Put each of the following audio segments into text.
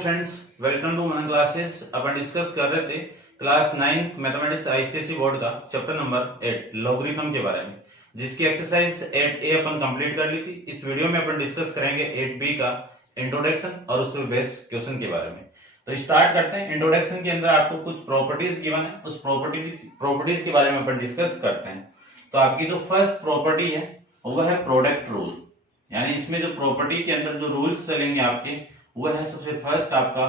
Friends, welcome to मन classes. अपन discuss कर रहे थे क्लास 9 मैथमेटिक्स आईसीएसई बोर्ड का चैप्टर नंबर 8 लॉगरिथम के बारे में, जिसकी एक्सरसाइज 8A अपन कंप्लीट कर ली थी। इस वीडियो में अपन डिस्कस करेंगे 8B का इंट्रोडक्शन और उससे बेस्ड क्वेश्चन के बारे में। तो स्टार्ट करते हैं। इंट्रोडक्शन के अंदर आपको कुछ प्रॉपर्टीज गिवन है, उस प्रॉपर्टीज के बारे में अपन डिस्कस करते हैं। तो आपकी जो फर्स्ट प्रॉपर्टी है वह है प्रोडक्ट रूल, यानी इसमें जो प्रॉपर्टी के अंदर जो रूल्स चलेंगे आपके वो है सबसे फर्स्ट आपका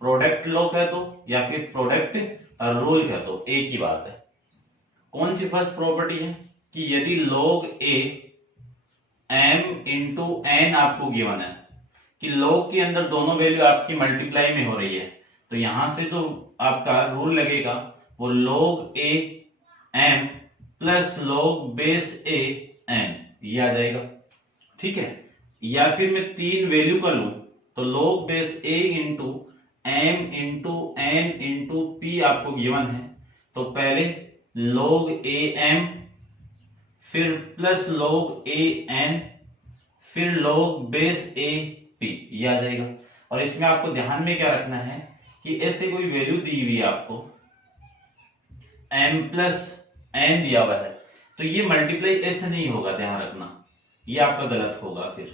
प्रोडक्ट लॉ कह दो या फिर प्रोडक्ट रूल कह दो, एक ही बात है। कौन सी फर्स्ट प्रॉपर्टी है कि यदि log a m into n आपको गिवन है कि log के अंदर दोनों वैल्यू आपकी मल्टीप्लाई में हो रही है, तो यहां से जो आपका रूल लगेगा वो log a m plus log base a n ये आ जाएगा, ठीक है। या फिर मैं तीन वैल्यू का लूं तो log base a into m into n into p आपको गिवन है, तो पहले log a m फिर प्लस log a n फिर log बेस a p ये आ जाएगा। और इसमें आपको ध्यान में क्या रखना है कि ऐसे कोई वैल्यू दी हुई है आपको m प्लस n दिया हुआ है, तो ये मल्टीप्लाई ऐसे नहीं होगा, ध्यान रखना, ये आपका गलत होगा फिर,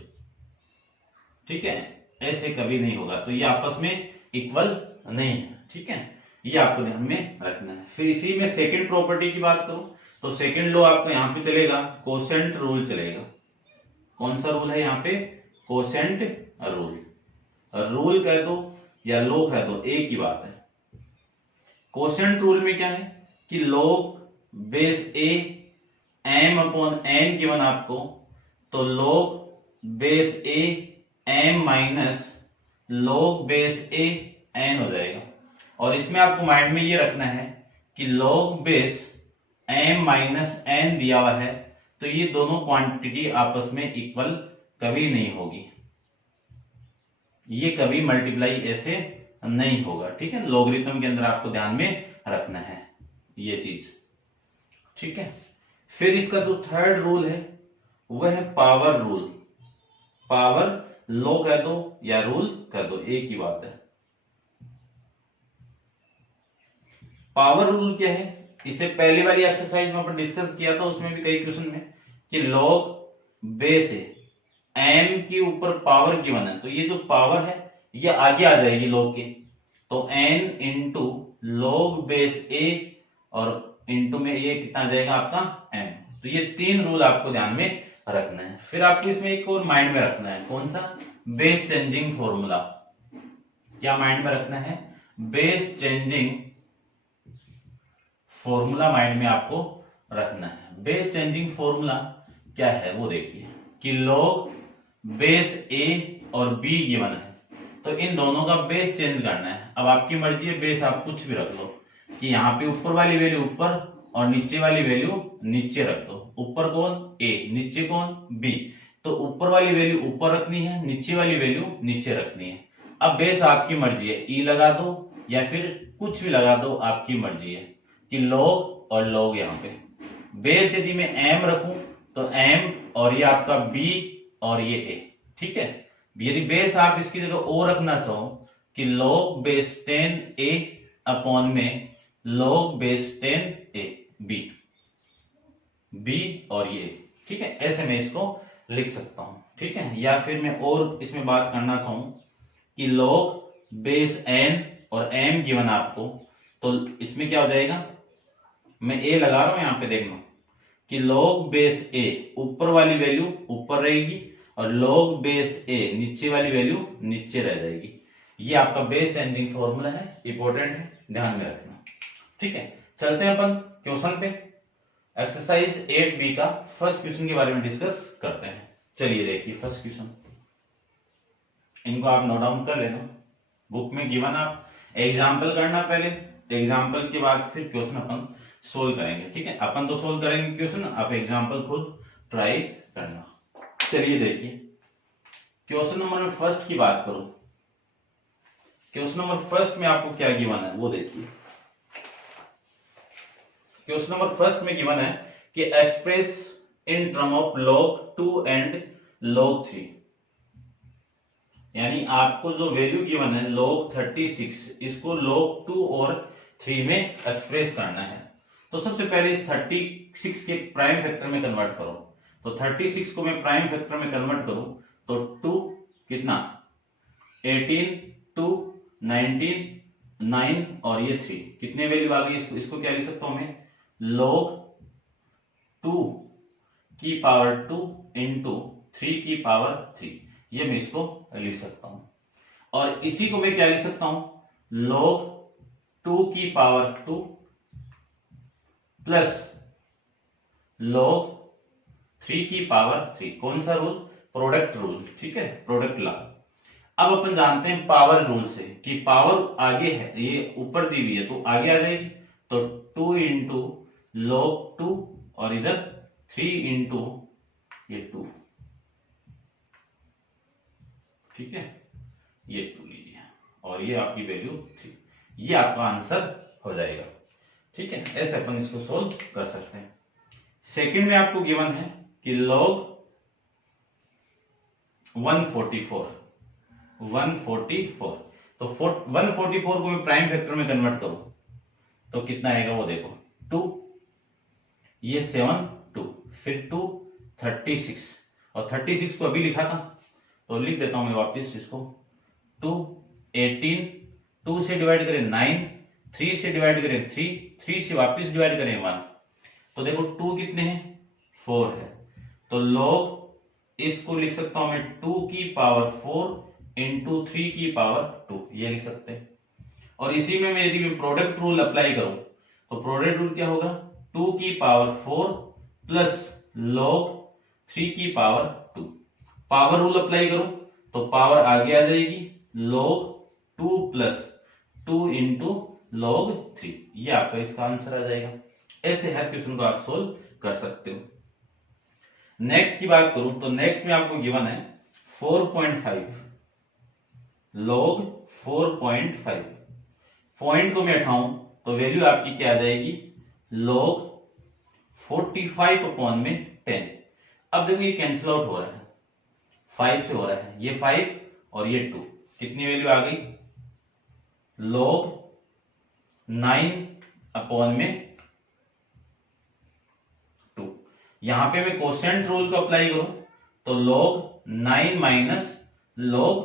ठीक है, ऐसे कभी नहीं होगा, तो ये आपस में इक्वल नहीं है, ठीक है, ये आपको ध्यान में रखना है। फिर इसी में सेकंड प्रॉपर्टी की बात करूं तो सेकंड लॉ आपको यहां पे चलेगा, कोसेंट रूल चलेगा। कौन सा रूल है यहाँ पे? Quotient rule. रूल कह दो या लॉ कह दो, एक ही बात है। कोसेंट रूल में क्या है कि log base a m upon n given आपको, तो log base a m minus log base a n हो जाएगा। और इसमें आपको माइंड में ये रखना है कि log base m minus n दिया हुआ है, तो ये दोनों क्वांटिटी आपस में इक्वल कभी नहीं होगी, ये कभी मल्टीप्लाई ऐसे नहीं होगा, ठीक है। लॉगरिथम के अंदर आपको ध्यान में रखना है ये चीज, ठीक है। फिर इसका जो थर्ड रूल है वह है पावर रूल। पावर लॉ कह दो या रूल कह दो, एक ही बात है। पावर रूल क्या है? इससे पहली वाली एक्सरसाइज में अपन डिस्कस किया था, उसमें भी कई क्वेश्चन में कि log बेस m के ऊपर पावर गिवन है, तो ये जो पावर है ये आगे आ जाएगी log के, तो n into log base a और इंटू में ये कितना जाएगा आपका m। तो ये तीन रूल आपको ध्यान में रखना है। फिर आपको इसमें एक और माइंड में रखना है, कौन सा? Base changing formula. क्या माइंड में रखना है? बेस चेंजिंग फॉर्मूला माइंड में आपको रखना है। बेस चेंजिंग फॉर्मूला क्या है वो देखिए कि log बेस a और b गिवन है, तो इन दोनों का बेस चेंज करना है। अब आपकी मर्जी है, बेस आप कुछ भी रख लो कि यहाँ पे ऊपर वाली वैल्यू ऊपर और नीचे वाली वैल्यू नीचे रख दो। ऊपर कौन? a, नीचे कौन? b, तो ऊपर वाली वैल्यू ऊपर रखनी है, नीचे वाली वैल्यू नीचे रखनी है। अब बेस आपकी मर्जी है, e लगा दो या फिर कुछ भी लगा दो, आपकी मर्जी है कि log और log। यहाँ पे बेस यदि मैं m रखूं तो m और ये आपका b और ये a, ठीक है। यदि बेस आप इसकी जगह o रखना चाहो कि log बेस 10a अपॉन में log बेस 10a b और ये, ठीक है, ऐसे मैं इसको लिख सकता हूं, ठीक है। या फिर मैं और इसमें बात करना चाहूं कि log बेस n और m गिवन आपको, तो इसमें क्या हो जाएगा, मैं a लगा रहा हूं यहां पे, देखना कि log बेस a ऊपर वाली वैल्यू ऊपर रहेगी और log बेस a नीचे वाली वैल्यू नीचे रह जाएगी। ये आपका बेस चेंजिंग फॉर्मूला है, इंपॉर्टेंट है, ध्यान में रखना, ठीक है। चलते हैं अपन क्वेश्चन पे। एक्सरसाइज 8B का फर्स्ट क्वेश्चन के बारे में डिस्कस करते हैं। चलिए देखिए फर्स्ट क्वेश्चन, इनको आप नोट डाउन कर लेना, बुक में गिवन, आप एग्जाम्पल करना पहले, एग्जाम्पल के बाद फिर क्वेश्चन अपन सोल्व करेंगे, ठीक है। अपन तो सोल्व करेंगे क्वेश्चन, आप एग्जाम्पल खुद ट्राई करना। चलिए देखिए क्वेश्चन नंबर फर्स्ट की बात करूं, क्वेश्चन नंबर फर्स्ट में आपको क्या गिवन है वो देखिए। क्वेश्चन नंबर फर्स्ट में गिवन है कि express in term of log 2 and log 3। यानी आपको जो वैल्यू गिवन है log 36, इसको log 2 और 3 में एक्सप्रेस करना है। तो सबसे पहले इस 36 के प्राइम फैक्टर में कन्वर्ट करो। तो 36 को मैं प्राइम फैक्टर में कन्वर्ट करूं तो 2 कितना 18, 2 19, 9 और ये 3 कितने वैल्यू आ गई। इसको क्या लिख सकता हूं मैं log 2 की पावर 2 इंटू 3 की पावर 3, ये मैं इसको लिख सकता हूं। और इसी को मैं क्या लिख सकता हूं log 2 की पावर 2 प्लस log 3 की पावर 3। कौन सा रूल, प्रोडक्ट रूल, ठीक है, प्रोडक्ट लॉ। अब अपन जानते हैं पावर रूल से कि पावर आगे है, ये ऊपर दी हुई है तो आगे आ जाएगी। तो 2 इंटू log 2 और इधर 3 इंटू ये 2, ठीक है, ये 2 लीजिए और ये आपकी वैल्यू 3, ये आपका आंसर हो जाएगा। ठीक है, ऐसे अपन इसको सोल्व कर सकते हैं। सेकंड में आपको गिवन है कि log 144, तो 144 को मैं प्राइम फैक्टर में कन्वर्ट करूं तो कितना आएगा वो देखो 2, ये 7 2, फिर 2 36 और 36 को अभी लिखा था तो लिख देता हूं मैं वापस इसको 2 18, 2 से डिवाइड करें 9, 3 से डिवाइड करें 3, 3 से वापस डिवाइड करें 1, तो देखो 2 कितने हैं 4 है। तो log इसको लिख सकता हूं मैं 2 की पावर 4 इंटू 3 की पावर 2, ये लिख सकते हैं। और इसी में मैं यदि प्रोडक्ट रूल अप्लाई करूं तो प्रोडक्ट रूल क्या होगा 2 की पावर 4 प्लस log 3 की पावर 2। पावर रूल अप्लाई करूं तो पावर आगे आ जाएगी log 2 प्लस 2 इंटू log 3, ये आपका इसका आंसर आ जाएगा। ऐसे हर क्वेश्चन को आप सोल्व कर सकते हो। नेक्स्ट की बात करूं तो नेक्स्ट में आपको गिवन है 4.5, log 4.5। पॉइंट को मैं उठाऊं तो वैल्यू आपकी क्या आ जाएगी log 45 अपॉन में 10। अब देखो ये कैंसिल आउट हो रहा है, 5 से हो रहा है, ये 5 और ये 2, कितनी वैल्यू आ गई log 9 अपॉन में 2। यहां पे मैं कोसेंट रूल को अप्लाई करूं तो log 9 माइनस log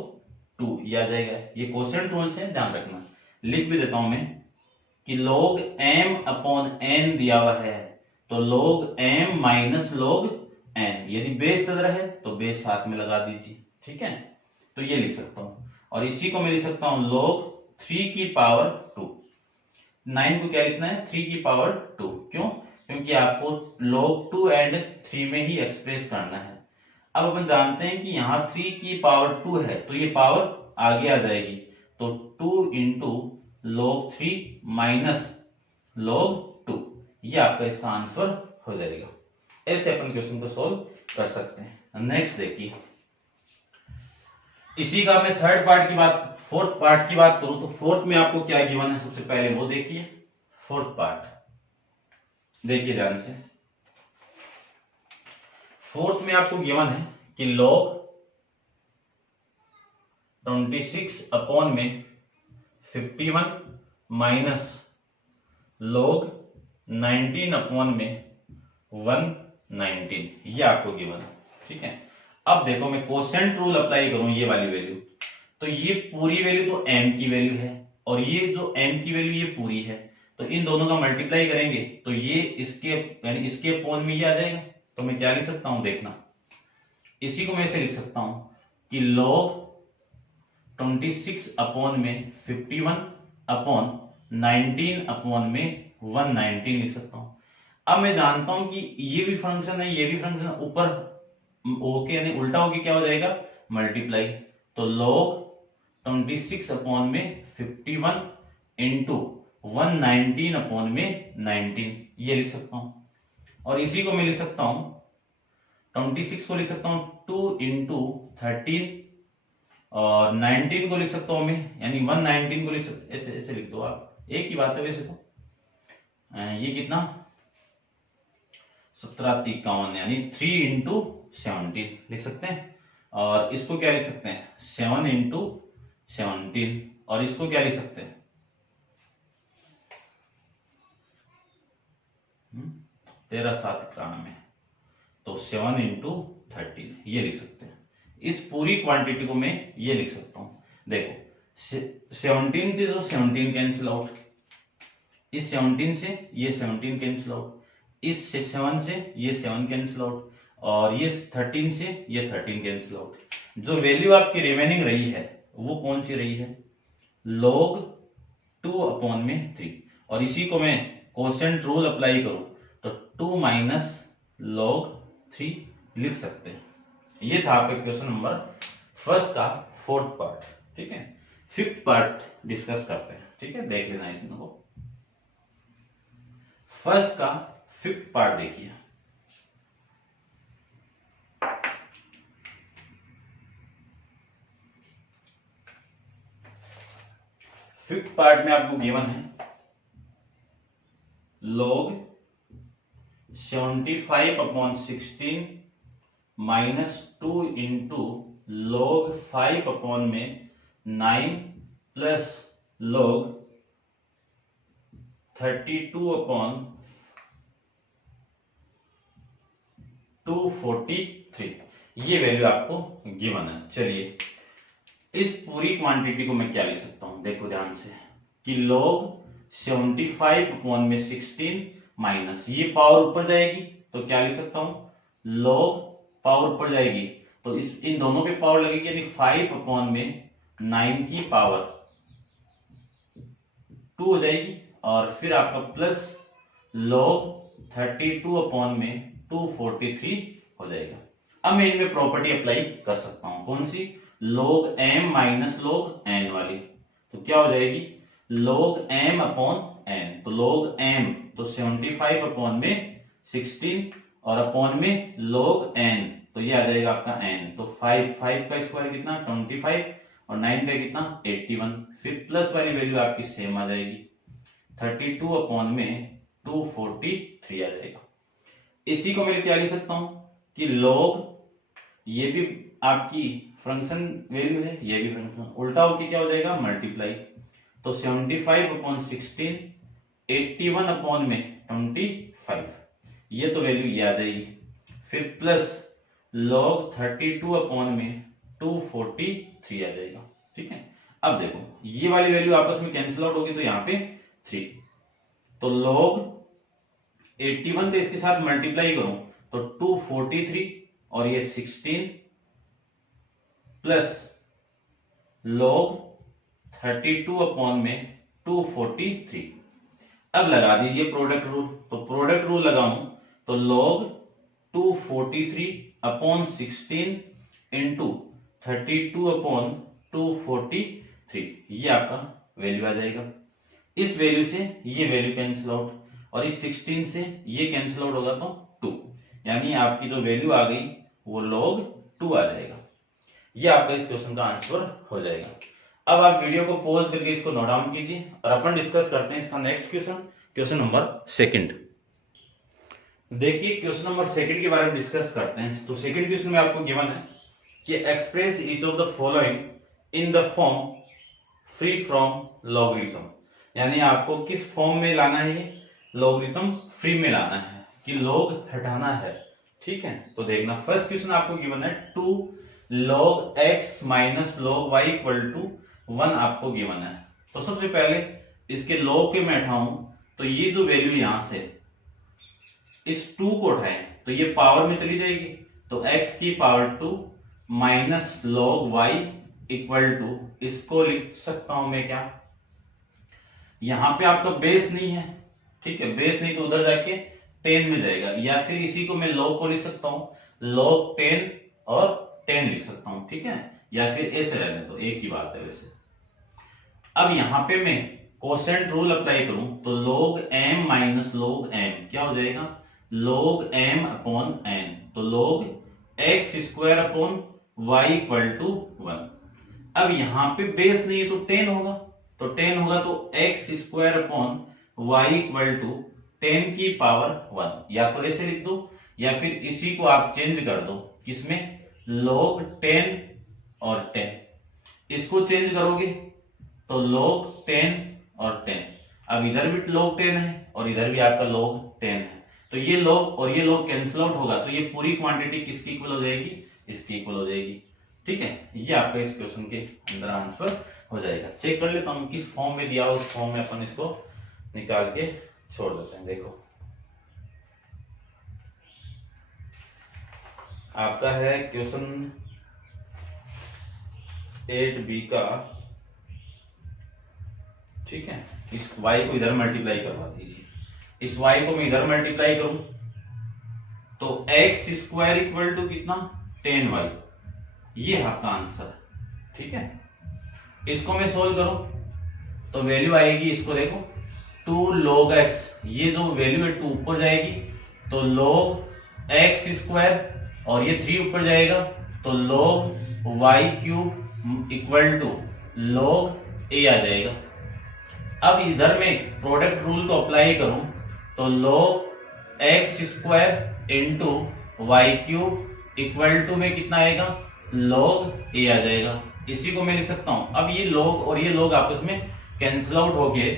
2 ये आ जाएगा। ये कोसेंट रूल से ध्यान रखना। लिख भी देता हूं मैं कि log m अपॉन n दिया हुआ है तो log m minus log n, यदि बेस चल रहा है तो बेस साथ में लगा दीजिए, ठीक है, तो ये लिख सकता हूं। और इसी को मैं लिख सकता हूं log 3 की पावर 2। 9 को क्या लिखना है 3 की पावर 2, क्यों, क्योंकि आपको log 2 एंड 3 में ही एक्सप्रेस करना है। अब अपन जानते हैं कि यहाँ 3 की पावर 2 है तो ये पावर आगे आ जाएगी, तो 2 इंटू log 3 माइनस log 2, ये आपका इसका आंसर हो जाएगा। ऐसे अपन क्वेश्चन को सोल्व कर सकते हैं। नेक्स्ट देखिए, इसी का मैं फोर्थ पार्ट की बात करूं तो फोर्थ में आपको क्या गिवन है सबसे पहले वो देखिए। फोर्थ पार्ट देखिए ध्यान से। फोर्थ में आपको गिवन है कि log 26 अपॉन में 51 माइनस log 19 अपॉन में 119, ये आपको गिवन है, ठीक है। अब देखो मैं कोसेंट रूल अप्लाई करूं ये वाली वैल्यू, तो ये पूरी वैल्यू तो m की वैल्यू है और ये जो m की वैल्यू ये पूरी है, तो इन दोनों का मल्टीप्लाई करेंगे तो ये इसके यानी इसके अपॉन में ये आ जाएगा। तो मैं क्या लिख सकता हूं देखना, इसी को मैं ऐसे लिख सकता हूं कि log 26 अपॉन में 51 अपॉन 19 अपॉन में 119 लिख सकता हूं। अब मैं जानता हूं कि ये भी फंक्शन है ये भी फंक्शन है, ऊपर होके यानी उल्टा होके क्या हो जाएगा मल्टीप्लाई, तो log 26 अपॉन में 51 इंटू 119 अपॉन में 19, ये लिख सकता हूं। और इसी को मैं लिख सकता हूं 26 को लिख सकता हूं 2 इंटू 13 और 19 को लिख सकता हूं मैं यानी 119 को लिख सकता, ऐसे ऐसे लिख दो आप, एक ही बात है वैसे तो। ये कितना 17 53 यानी 3 इंटू 17 लिख सकते हैं। और इसको क्या लिख सकते हैं 7 इंटू 17, और इसको क्या लिख सकते हैं 13 7 91, तो 7 इंटू 13 ये लिख सकते हैं। इस पूरी क्वांटिटी को मैं ये लिख सकता हूं, देखो 17 से जो 17 कैंसिल आउट, इस 17 से ये 17 कैंसिल आउट, इस 7 से ये 7 कैंसिल आउट, और ये 13 से ये 13 कैंसिल आउट। जो वैल्यू आपकी रिमेनिंग रही है वो कौन सी रही है log 2/3, और इसी को मैं कोसेंट रूल अप्लाई करूं तो 2 माइनस log 3 लिख सकते हैं। ये था आपका क्वेश्चन नंबर फर्स्ट का फोर्थ पार्ट। ठीक है, फिफ्थ पार्ट डिस्कस करते हैं। ठीक है, देख लेना इसमें को। फर्स्ट का फिफ्थ पार्ट देखिए। फिफ्थ पार्ट में आपको गिवन है log 75/16 minus 2 into log 5/9 plus log 32/243। ये वैल्यू आपको गिवन है। चलिए इस पूरी क्वांटिटी को मैं क्या लिख सकता हूं, देखो ध्यान से कि log 75/16 माइनस ये पावर ऊपर जाएगी तो क्या लिख सकता हूं log पावर ऊपर जाएगी तो इस इन दोनों पे पावर लगेगी, यानी 5/9 की पावर 2 हो जाएगी, और फिर आपका प्लस log 32/243 हो जाएगा। अब मैं इनमें प्रॉपर्टी अप्लाई कर सकता हूं, कौन सी log m minus log n वाली। तो क्या हो जाएगी log m/n, तो log m तो 75/16 और अपॉन में log n, तो ये आ जाएगा आपका n, तो 5 का स्क्वायर कितना 25 और 9 का कितना 81, फिर प्लस वाली वैल्यू आपकी सेम आ जाएगी 32/243 आ जाएगा। इसी को मैं क्या लिख सकता हूं कि log, ये भी आपकी फंक्शन वैल्यू है, ये भी फंक्शन, उल्टा होके क्या हो जाएगा मल्टीप्लाई, तो 75/16 81/25, ये तो वैल्यू ये आ जाएगी, फिर प्लस log 32/243 आ जाएगा। ठीक है, अब देखो ये वाली वैल्यू आपस में कैंसिल आउट होगी तो यहाँ पे 3, तो log 81 तो इसके साथ मल्टीप्लाई करूं तो 243 और ये 16 प्लस log 32/243। अब लगा दीजिए प्रोडक्ट रूल, तो प्रोडक्ट रूल लगाऊं तो log 243/16 इंटू 32/243, ये आपका वैल्यू आ जाएगा। इस वैल्यू से ये वैल्यू कैंसिल आउट और इस 16 से ये कैंसिल आउट होगा तो 2, यानी आपकी जो वैल्यू आ गई वो log 2 आ जाएगा। ये आपका इस क्वेश्चन का आंसर हो जाएगा। अब आप वीडियो को पॉज करके इसको नोट डाउन कीजिए और अपन डिस्कस करते हैं इसका next question, question number second. देखिए क्वेश्चन नंबर सेकंड के बारे में डिस्कस करते हैं। तो सेकंड क्वेश्चन में आपको गिवन है कि express each of the following in the form free from logarithm, यानी आपको किस फॉर्म में लाना है, लॉगरिथम फ्री में लाना है कि लॉग हटाना है। ठीक है, तो देखना फर्स्ट क्वेश्चन आपको गिवन है 2 log x minus log y equal to 1 आपको गिवन है। तो सबसे पहले इसके log के मैं उठाऊं तो ये जो वैल्यू यहां से इस 2 को उठाएं तो ये पावर में चली जाएगी, तो x की power 2 minus log y equal to, इसको लिख सकता हूं मैं क्या, यहां पे आपका बेस नहीं है, ठीक है, बेस नहीं तो उधर जाके 10 में जाएगा, या फिर इसी को मैं log को लिख सकता हूं log 10 और 10 लिख सकता हूं। ठीक है, या फिर ऐसे रहने तो एक ही बात है वैसे। अब यहां पे मैं कोसेंट रूल अप्लाई करूं तो log m minus log m क्या हो जाएगा log m अपॉन n, तो log x square upon y equal to 1। अब यहां पे बेस नहीं है तो 10 होगा, तो 10 होगा तो x square upon y equal to 10 की पावर 1, या तो ऐसे लिख दो या फिर इसी को आप चेंज कर दो किसमें log 10 और 10, इसको चेंज करोगे तो log 10 और 10। अब इधर भी log 10 है और इधर भी आपका log 10 है, तो ये log और ये log कैंसिल आउट होगा, तो ये पूरी क्वांटिटी किसकी इक्वल हो जाएगी, इसकी इक्वल हो जाएगी। ठीक है, ये आपका इस क्वेश्चन के अंदर आंसर हो जाएगा। चेक कर लेता हूं किस फॉर्म में दिया, उस फॉर्म में अपन इसको निकाल के छोड़ देते हैं। देखो आपका है क्वेश्चन 8B का, ठीक है। इस y को इधर मल्टीप्लाई करवा दीजिए, इस y को मैं इधर मल्टीप्लाई करूं तो x स्क्वायर इक्वल टू कितना 10y, ये आपका आंसर है। ठीक है, इसको मैं सोल्व करूं तो वैल्यू आएगी, इसको देखो 2 log x, ये जो वैल्यू है 2 ऊपर जाएगी तो log x स्क्वायर, और ये 3 ऊपर जाएगा तो log y cube equal to log a आ जाएगा। अब इधर में प्रोडक्ट रूल को अप्लाई करूं तो log x square into y cube equal to में कितना आएगा, log a आ जाएगा। इसी को मैं लिख सकता हूं, अब ये log और ये log आपस में कैंसिल आउट होके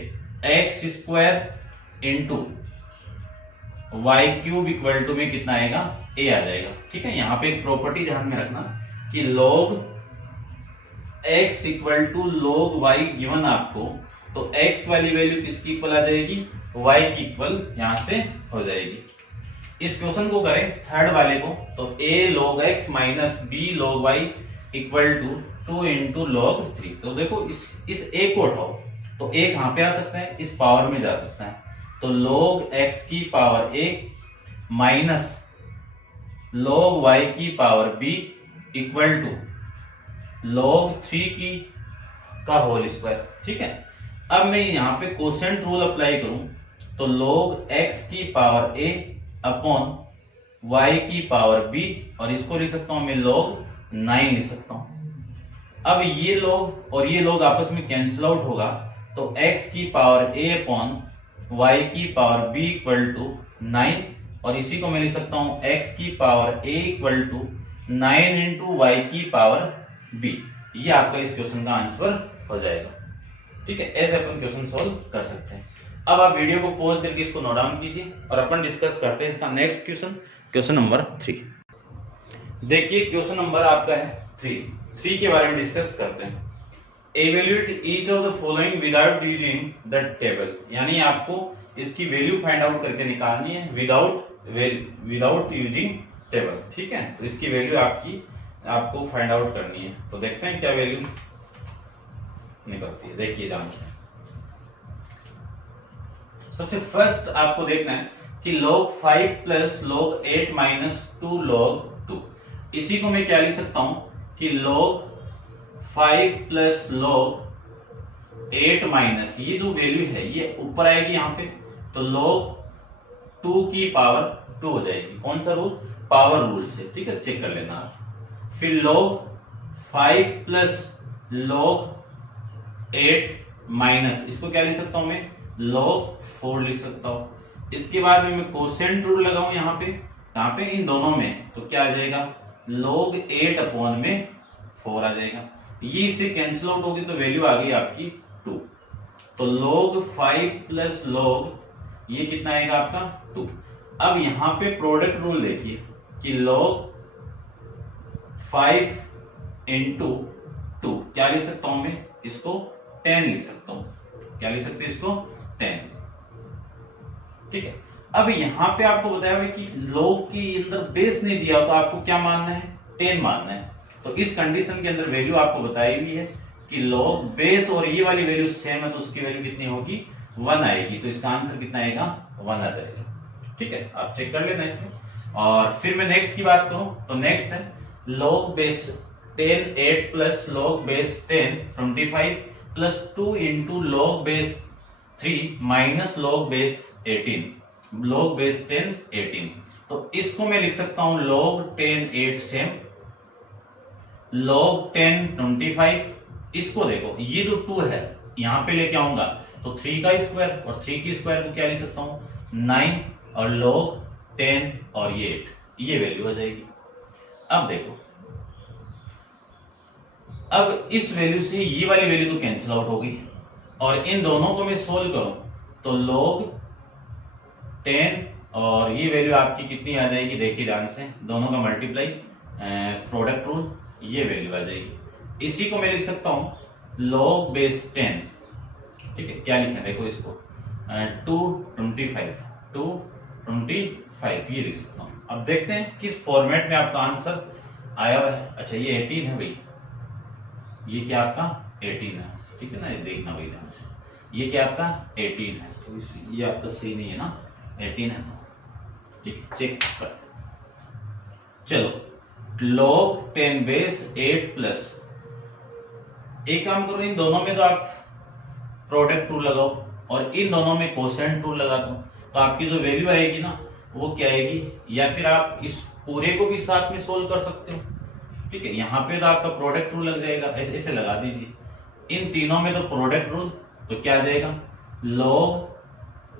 x square into y cube equal to में कितना आएगा, a आ जाएगा। ठीक है, यहाँ पे एक प्रॉपर्टी ध्यान में रखना कि log x equal to log y given आपको, तो x वाली वैल्यू किसकी इक्वल आ जाएगी, y की इक्वल यहां से हो जाएगी। इस क्वेश्चन को करें थर्ड वाले को तो a log x minus b log y equal to 2 into log 3। तो देखो इस a को उठाओ तो a कहां पे आ सकता है, इस पावर में जा सकता है, तो log x की power a minus log y की power b equal to log 3 की का होल स्क्वायर। ठीक है, अब मैं यहाँ पे कोसेंट रूल अप्लाई करूं तो log x की पावर a अपॉन y की पावर b, और इसको लिख सकता हूं मैं log 9 लिख सकता हूं। अब ये log और ये log आपस में कैंसिल आउट होगा तो x की पावर a अपॉन y की पावर b इक्वल टू 9, और इसी को मैं लिख सकता हूं x की power a equal to 9 into y की पावर b। ये आपका इस क्वेश्चन का आंसर हो जाएगा। ठीक है, ऐसे अपन क्वेश्चन सॉल्व कर सकते हैं। अब आप वीडियो को पॉज करके इसको नोट डाउन कीजिए और अपन डिस्कस करते हैं इसका नेक्स्ट क्वेश्चन, क्वेश्चन नंबर 3। देखिए क्वेश्चन नंबर आपका है 3 के बारे में डिस्कस करते हैं। Evaluate each of the following without using the table, यानी आपको इसकी वैल्यू फाइंड आउट करके निकालनी है विदाउट यूजिंग टेबल। ठीक है, तो इसकी वैल्यू आपको फाइंड आउट करनी है। तो देखते हैं क्या वैल्यू निकलती है। देखिए ध्यान से, सबसे फर्स्ट आपको देखना है कि log 5 plus log 8 minus 2 log 2, इसी को मैं क्या लिख सकता हूं कि log 5 प्लस log 8 माइनस, ये जो वैल्यू है ये ऊपर आएगी यहाँ पे, तो log 2 की पावर 2 हो जाएगी। कौन सा रूल, पावर रूल से। ठीक है, चेक कर लेना आप। फिर log 5 प्लस log 8 माइनस, इसको क्या लिख सकता हूं मैं, log 4 लिख सकता हूं। इसके बाद में मैं कोसेंट रूल लगाऊं यहाँ पे इन दोनों में, तो क्या आ जाएगा, log 8 अपॉन में 4 आ जाएगा। ये इससे कैंसिल आउट होगी तो वैल्यू आ गई आपकी 2, तो log 5 प्लस log, ये कितना आएगा आपका 2। अब यहाँ पे प्रोडक्ट रूल देखिए कि log 5 इंटू 2 क्या लिख सकता हूं मैं, इसको 10 लिख सकता हूं। क्या लिख सकते हैं इसको, 10। ठीक है, अब यहां पे आपको बताया हुआ कि log के अंदर बेस नहीं दिया तो आपको क्या मानना है, 10 मानना है। तो इस कंडीशन के अंदर वैल्यू आपको बताई हुई है कि log बेस और ये वाली वैल्यू सेम है, तो उसकी वैल्यू कितनी होगी, 1 आएगी। तो इसका आंसर कितना आएगा, 1 आ जाएगा। ठीक है, आप चेक कर लेना इसमें। और फिर मैं नेक्स्ट की बात करूं तो नेक्स्ट है log base 10 8 plus log base 10 25 plus 2 into log base 3 minus log base 18, log base 10 18। तो इसको मैं लिख सकता हूं log 10 8 सेम, log 10 25। इसको देखो ये जो 2 है यहां पे लेके आऊंगा तो 3 का स्क्वायर, और 3 की स्क्वायर को क्या लिख सकता हूं 9, और log 10 और ये 8, ये वैल्यू हो जाएगी। अब देखो, अब इस वैल्यू से ये वाली वैल्यू तो कैंसिल आउट होगी और इन दोनों को मैं सोल्व करूं तो log 10 और ये वैल्यू आपकी कितनी आ जाएगी, देखिए ध्यान से, दोनों का मल्टीप्लाई, प्रोडक्ट रूल, ये वैल्यू आ जाएगी। इसी को मैं लिख सकता हूं log बेस 10, ठीक है, क्या लिखा है देखो इसको, 225 ये लिख सकता हूं। अब देखते हैं किस फॉर्मेट में आपका आंसर आया हुआ है। अच्छा ये 18 है भाई, ये क्या आपका 18 है, ठीक है ना, ये देखना भाई ध्यान से, ये क्या आपका 18 है, तो ये आपका सही नहीं है ना, 18 है तो ठीक है, चेक कर। चलो log 10 बेस 8 प्लस, एक काम करो, इन दोनों में तो आप प्रोडक्ट रूल लगाओ और इन दोनों में कोसेंट रूल लगा दो, तो आपकी जो वैल्यू आएगी ना वो क्या आएगी, या फिर आप इस पूरे को भी साथ में सोल्व कर सकते हो, ठीक है। यहाँ पे तो आपका प्रोडक्ट रूल लग जाएगा, ऐसे ऐसे लगा दीजिए। इन तीनों में तो प्रोडक्ट रूल, तो क्या आ जाएगा, log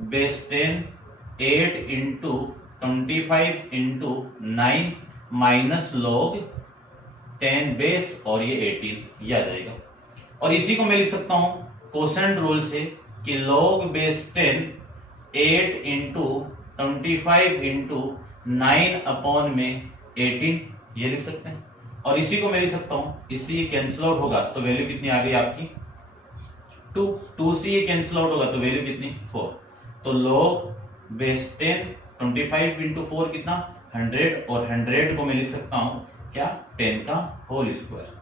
base 10 8 into 25 into 9 minus log 10 base और ये 18, ये आ जाएगा। और इसी को मैं लिख सकता हूं कोसेंट रूल से कि log base 10 8 into 25 into 9 upon में 18, ये लिख सकते हैं। और इसी को मैं लिख सकता हूं, इससे ये कैंसिल आउट होगा तो वैल्यू कितनी आ गई आपकी 2 से ये कैंसिल आउट होगा तो वैल्यू कितनी 4, तो log बेस 10 25 इंटू 4 कितना 100, और 100 को मैं लिख सकता हूं क्या 10 का होल स्क्वायर,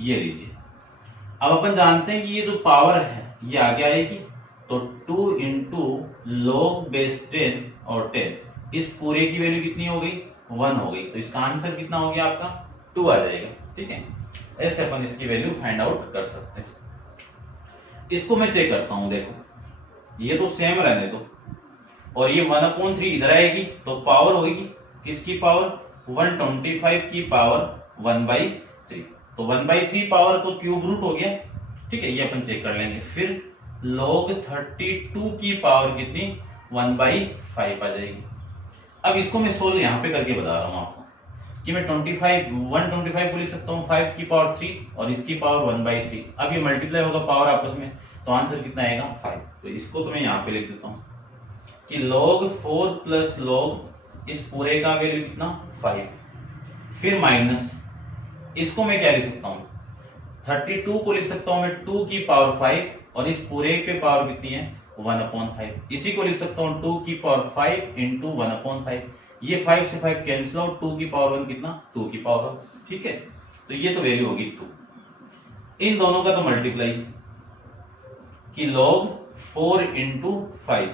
ये लीजिए। अब अपन जानते हैं कि ये जो पावर है ये आगे आएगी, तो 2 इंटू log बेस 10 और 10, इस पूरे की वैल्यू कितनी हो गई 1 हो गई, तो इसका आंसर कितना हो गया आपका 2 आ जाएगा, ठीक है। ऐसे अपन इसकी वैल्यू फाइंड आउट कर सकते हैं। इसको मैं चेक करता हूं, देखो ये तो सेम रहने दो, और ये 1/3 इधर आएगी तो पावर होगी किसकी पावर 125 की पावर 1/3, तो 1/3 पावर तो क्यूब रूट हो गया, ठीक है, ये अपन चेक कर लेंगे। फिर log 32 की पावर कितनी 1/5 आ जाएगी। अब इसको मैं सोल्व यहां पे करके बता रहा हूं आपको कि मैं 125 को लिख सकता हूँ 5 की पावर 3 और इसकी पावर 1/3। अब ये मल्टीप्लाई होगा पावर आपस में, तो आंसर कितना आएगा 5। तो इसको तो मैं यहाँ पे लिख देता हूँ कि log 4 प्लस log इस पूरे का वैल्यू कितना 5, फिर माइनस इसको मैं क्या लिख सकता हूँ 32 को लिख सकता हूँ मैं 2 की पावर 5 और इस पूरे पे पावर कितनी है 1/5, इसी को लिख सकता हूँ 2 की पावर 5 इंटू 1/5, ये 5 से 5 कैंसिल आउट, 2 की पावर 1 कितना 2 की पावर 1, ठीक है, तो ये तो वैल्यू होगी 2। इन दोनों का तो मल्टीप्लाई कि log 4 इंटू 5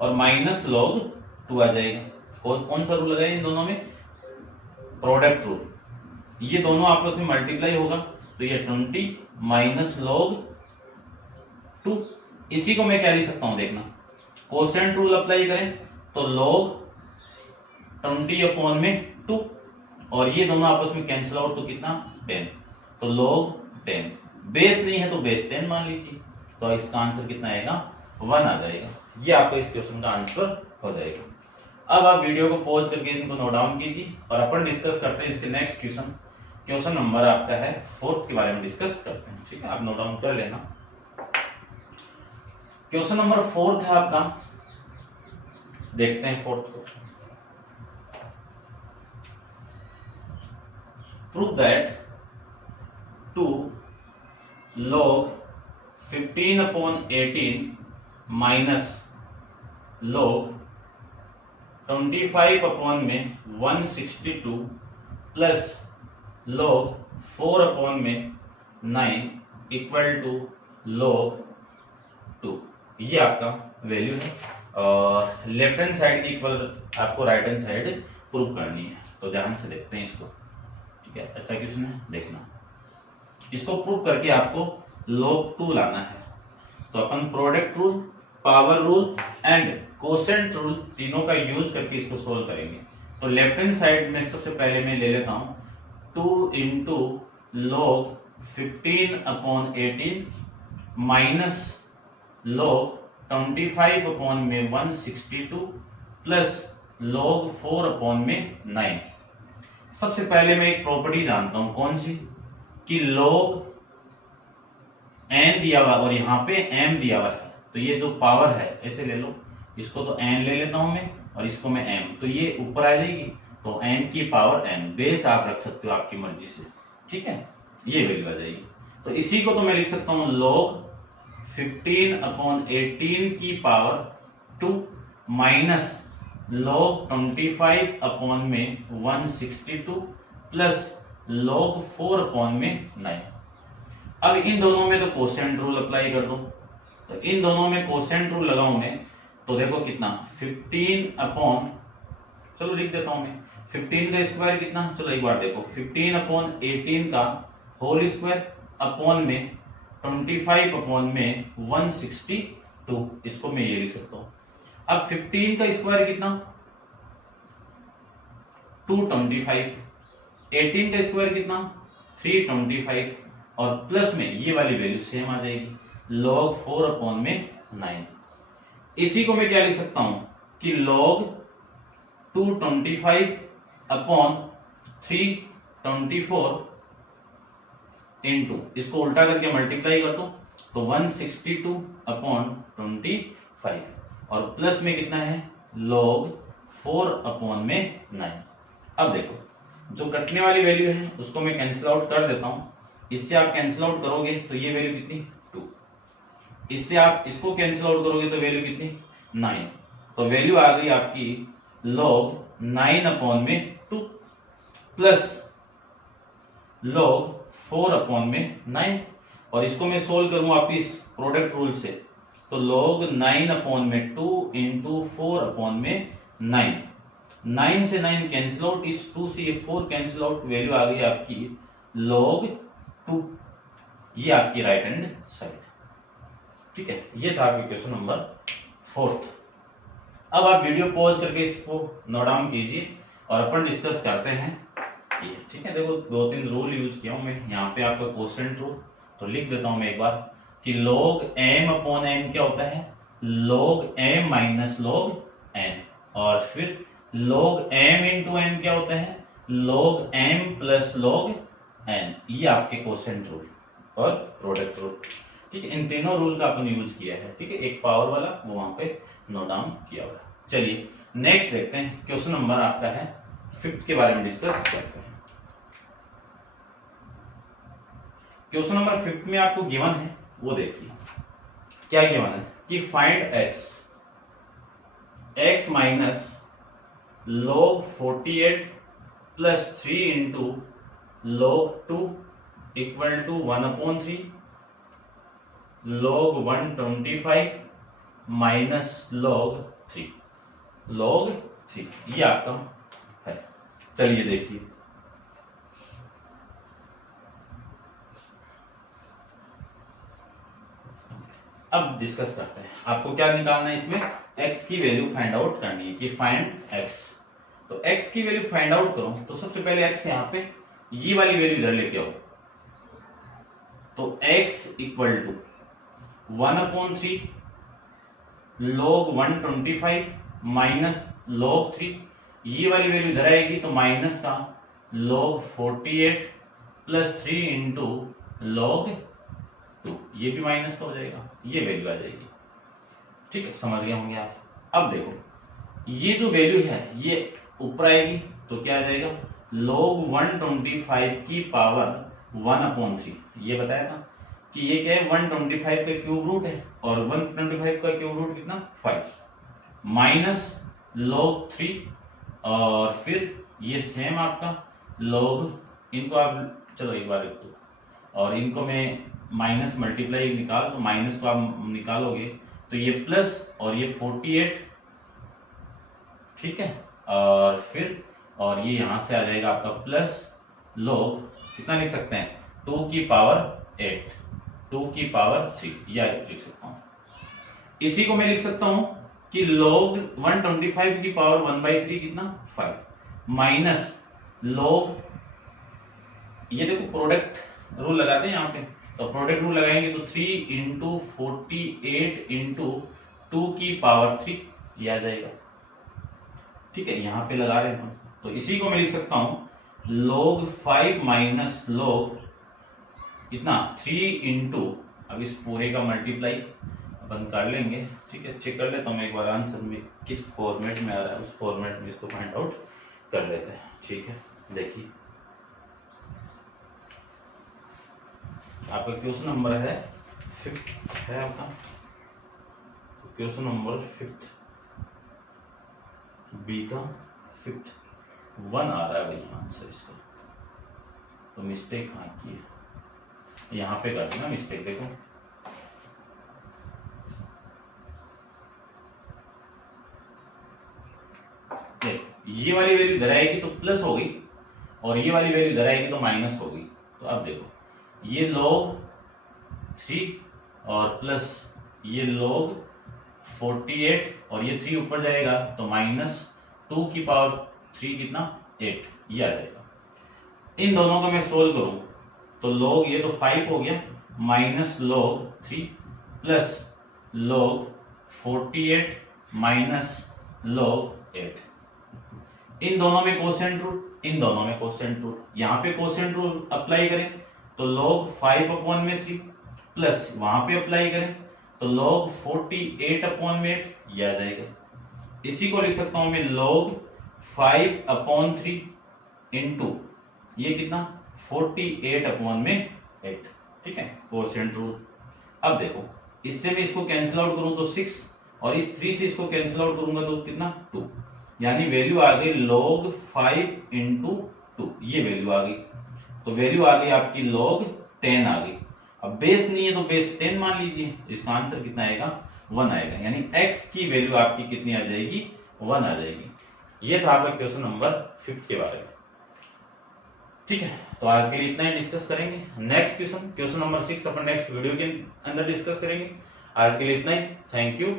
और माइनस log 2 आ जाएगा। कौन सा रूल लगाए इन दोनों में, प्रोडक्ट रूल, ये दोनों आपस में मल्टीप्लाई होगा तो ये 20 माइनस log 2, इसी को मैं क्या लिख सकता हूं देखना, कोसेंट रूल अप्लाई करें तो log 20 अपॉन में 2 और ये दोनों आपस में कैंसिल आउट तो कितना 10, तो log 10, बेस नहीं है तो बेस 10 मान लीजिए, तो इसका आंसर कितना आएगा 1 आ जाएगा। ये आपको इस क्वेश्चन का आंसर हो जाएगा। अब आप वीडियो को पॉज करके इनको नोट डाउन कीजिए और अपन डिस्कस करते हैं इसके नेक्स्ट क्वेश्चन नंबर आपका है 4 के बारे में डिस्कस करते हैं, ठीक है, आप नोट डाउन कर लेना। क्वेश्चन नंबर 4 है आपका, देखते हैं 4th को। Prove that 2 log 15/18 minus log 25 upon में 162 प्लस log 4 अपॉन में 9 इक्वल टू log 2, ये आपका वैल्यू है और लेफ्ट हैंड साइड की इक्वल आपको राइट हैंड साइड प्रूव करनी है, तो ध्यान से देखते हैं इसको, ठीक है, अच्छा क्वेश्चन है, देखना। इसको प्रूव करके आपको log 2 लाना है, तो अपन product rule, power rule and quotient rule तीनों का यूज करके इसको सोल्व करेंगे। तो लेफ्ट हैंड साइड में सबसे पहले मैं ले लेता हूं 2 into log 15/18 minus log 25 upon में 162 प्लस log 4 अपॉन में 9, सबसे पहले मैं एक प्रॉपर्टी जानता हूं, कौन सी, कि log n दिया हुआ और यहाँ पे m दिया हुआ है, तो ये जो पावर है ऐसे ले लो, इसको तो n ले लेता हूं मैं और इसको मैं m, तो ये ऊपर आ जाएगी, तो n की पावर n, बेस आप रख सकते हो आपकी मर्जी से, ठीक है, ये वैल्यू आ जाएगी। तो इसी को तो मैं लिख सकता हूं log 15/18 की power 2 minus log 25/162 plus log 4/9। अब इन दोनों में तो कोसेंट रूल अप्लाई कर दो, तो इन दोनों में कोसेंट रूल लगाऊं मैं, तो देखो कितना 15 चलो लिख देता हूं मैं, 15 का स्क्वायर कितना, चलो एक बार देखो, 15/18 का होल स्क्वायर अपॉन में 25/162, इसको मैं ये लिख सकता हूं। अब 15 का स्क्वायर कितना 225, 18 का स्क्वायर कितना 325, और प्लस में ये वाली वैल्यू सेम आ जाएगी log 4/9। इसी को मैं क्या लिख सकता हूं कि log 225/324 इंटू, इसको उल्टा करके मल्टीप्लाई कर दो तो 162/25, और प्लस में कितना है log 4/9। अब देखो जो कटने वाली वैल्यू है उसको मैं कैंसिल आउट कर देता हूं, इससे आप कैंसिल आउट करोगे तो ये वैल्यू कितनी 2, इससे आप इसको कैंसिल आउट करोगे तो वैल्यू कितनी 9, तो वैल्यू आ गई आपकी log 9/2 प्लस log 4/9, और इसको मैं सोल्व करूं वापिस प्रोडक्ट रूल से, तो log 9/2 इंटू 4/9, 9 से 9 कैंसिल आउट, इस 2 से ये 4 कैंसिल आउट, वैल्यू आ गई आपकी log 2, ये आपकी राइट हैंड साइड, ठीक है। ये था आपकी क्वेश्चन नंबर 4। अब आप वीडियो पॉज करके इसको नोट डाउन कीजिए और अपन डिस्कस करते हैं ये, ठीक है। देखो 2-3 रूल यूज किया हूं मैं यहाँ पे, आपका कोसेंट रूल तो लिख देता हूं मैं एक बार कि log m/n क्या होता है log m minus log n, और फिर log m इंटू n क्या होता है log m plus log n, ये आपके कोसेंट रूल और प्रोडक्ट रूल, ठीक है। इन तीनों रूल का अपन यूज किया है, ठीक है। एक पावर वाला वो वहां पे नोट डाउन किया हुआ है। चलिए नेक्स्ट देखते हैं, क्वेश्चन नंबर आपका है 5 के बारे में डिस्कस करते हैं। क्वेश्चन नंबर 5 में आपको गिवन है, वो देखिए क्या गिवन है कि find x minus log 48 plus 3 into log 2 equal to 1/3 log 125 minus log 3 ये आपका है। चलिए देखिए, अब डिस्कस करते हैं। आपको क्या निकालना है इसमें, x की वैल्यू फाइंड आउट करनी है कि फाइंड x, तो x की वैल्यू फाइंड आउट करो तो सबसे पहले x यहाँ पे ये वाली वैल्यू इधर लेके आओ, तो x equal to 1/3 log 125 minus log 3, ये वाली वैल्यू इधर आएगी तो माइनस का log 48 प्लस 3 इंटू log 2, ये भी माइनस का हो जाएगा, ये वैल्यू आ जाएगी, ठीक है। समझ गए होंगे आप। अब देखो ये जो वैल्यू है ये ऊपर आएगी तो क्या आ जाएगा log 125 की पावर 1/3, ये बताया था कि ये क्या है 125 का क्यूब रूट है, और 125 का क्यूब रूट कितना 5 माइनस log 3, और फिर ये सेम आपका log, इनको आप चलो एक बार लिख दो, और इनको मैं माइनस मल्टीप्लाई निकाल, तो माइनस को आप निकालोगे तो ये प्लस और ये 48, ठीक है, और फिर और ये यहां से आ जाएगा आपका प्लस log कितना लिख सकते हैं 2 की पावर 8, 2 की पावर 3, या लिख सकता हूं। इसी को मैं लिख सकता हूं कि log 125 की पावर 1/3 कितना 5 माइनस log, ये देखो प्रोडक्ट रूल लगाते हैं यहाँ पे, तो प्रोडक्ट रूल लगाएंगे तो 3 इंटू 48 इंटू 2 की पावर 3, ये आ जाएगा, ठीक है। यहाँ पे लगा रहे हैं, तो इसी को मैं लिख सकता हूं log 5 माइनस log कितना 3 इंटू, अब इस पूरे का मल्टीप्लाई अपन कर लेंगे, ठीक है। चेक कर लेता हूँ एक बार आंसर में किस फॉर्मेट में आ रहा है, उस फॉर्मेट में इसको फाइंड आउट कर लेते हैं, ठीक है। देखिए आपका क्वेश्चन नंबर है 5th है आपका, क्वेश्चन नंबर 5th बी का 5th 1 आ रहा है भाई आंसर इसका। तो मिस्टेक कहाँ की है, यहाँ पे कर देना मिस्टेक, देखो ये वाली वैल्यू इधर आएगी तो प्लस होगी और ये वाली वैल्यू इधर आएगी तो माइनस होगी। तो अब देखो ये log 3 और प्लस ये log 48 और ये 3 ऊपर जाएगा तो माइनस 2 की पावर 3 कितना 8 ये आ जाएगा। इन दोनों को मैं सोल्व करूं तो log ये तो 5 हो गया minus log 3 plus log 48 minus log 8। इन दोनों में कोसेंट रूट, इन दोनों में कोसेंट रूट, यहाँ पे कोसेंट रूट अप्लाई करें तो log 5 अपॉन में 3 प्लस वहां पे अप्लाई करें तो log 48 अपॉन में 8 ये आ जाएगा। इसी को लिख सकता हूं मैं log 5 अपॉन 3 इंटू ये कितना 48 अपॉन में 8, ठीक है, कोसेंट रूट। अब देखो इससे मैं इसको कैंसिल आउट करूं तो 6 और इस 3 से इसको कैंसिल आउट करूंगा तो कितना 2, यानी वैल्यू आ गई log 5 इंटू 2, ये वैल्यू आ गई। तो वैल्यू आ गई आपकी log 10 आ गई। अब बेस नहीं है तो बेस 10 मान लीजिए, इसका आंसर कितना आएगा 1 आएगा, यानी x की वैल्यू आपकी कितनी आ जाएगी 1 आ जाएगी। ये था आपका क्वेश्चन नंबर 5 के बारे में, ठीक है। तो आज के लिए इतना ही डिस्कस करेंगे। नेक्स्ट क्वेश्चन नंबर 6 अपन नेक्स्ट वीडियो के अंदर डिस्कस करेंगे। आज के लिए इतना ही, थैंक यू।